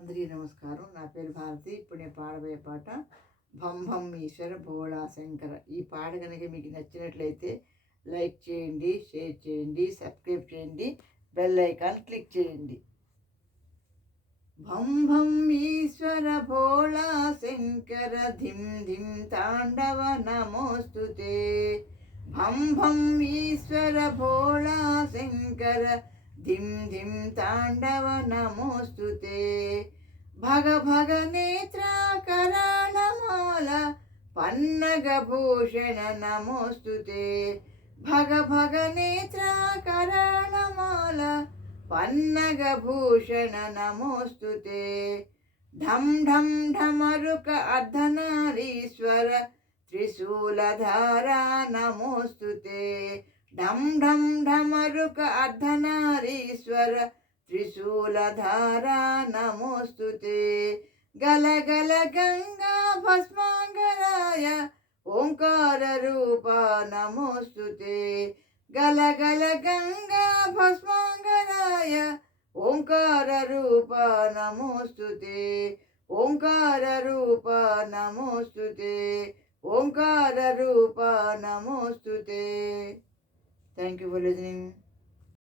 అందరికీ నమస్కారం. నా పేరు భారతి. ఇప్పుడు నేను పాడబోయే పాట 'భం భం ఈశ్వర భోళా శంకర'. ఈ పాట కనుక మీకు నచ్చినట్లయితే లైక్ చేయండి, షేర్ చేయండి, సబ్స్క్రైబ్ చేయండి, బెల్ ఐకాన్ క్లిక్ చేయండి. భం భం ఈశ్వర భోళా శంకర ధిం ధిం తాండవ నమోస్తుతే. భం భం ఈశ్వర భోళా శంకర ధిం ధిం తాండవ నమోస్తుతే. భగ భగ నేత్రాకరాళమాల పన్నగభూషణ నమోస్తుతే. భగ భగ నేత్రాకరాళమాల పన్నగభూషణ నమోస్తుతే. ఢం ఢం ఢమరుక అర్ధనారీశ్వర త్రిశూలధారా నమోస్తుతే. ఢం ఢం ఢమరుక అర్ధనారీశ్వర త్రిశూలధారా నమోస్తుతే. గల గల గంగా భస్మాంగరాయ ఓంకార రూప నమోస్తుతే. గల గల గంగా భస్మాంగరాయ ఓంకార రూప నమోస్తుతే. ఓంకార రూప నమోస్తుతే. ఓంకార రూప నమోస్తుతే. Thank you for listening.